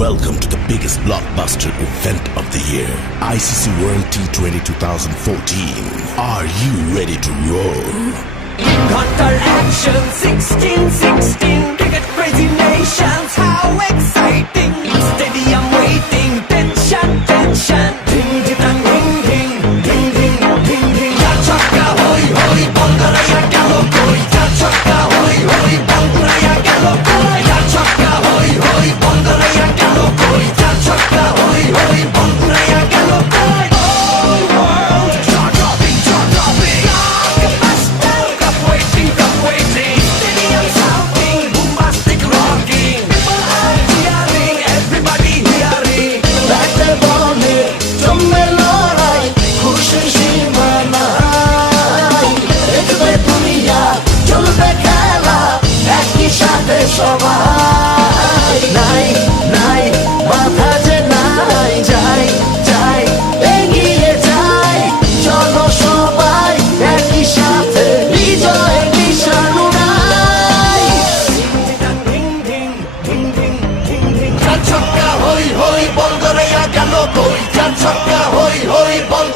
Welcome to the biggest blockbuster event of the year, ICC World T20 2014. Are you ready to roll? Hunter action 16-16 cricket crazy nations, how exciting! Stadium waiting, tension, tension. Ding ding ding ding ding ding ding ding. Ya chakka hoi hoi, Bangalaya gelo koi. Ya chakka hoi hoi, Bangalaya gelo koi. Ya chakka hoi hoi, Bangalaya gelo koi. Ya chakka hoi hoi, Bangalaya gelo koi. All world jaw-dropping, jaw-dropping. Blockbuster, cup waiting. Stadium shouting, bombastic rocking. People are cheering, everybody hearing. ব্যাটে বলে জমে লড়াই, খুশির সীমা নাই। দেখবে দুনিয়া, চলবে খেলা, একই সাথে সবাই। নাই নাই বাধা যে নাই, যাই যাই এগিয়ে যাই। চলো সবাই একই সাথে, বিজয়ের নিশান উড়াই। Ding ding ding ding ding ding. চার ছক্কা হই হই, বল গড়াইয়া গেল কই। চার ছক্কা হই হই, বল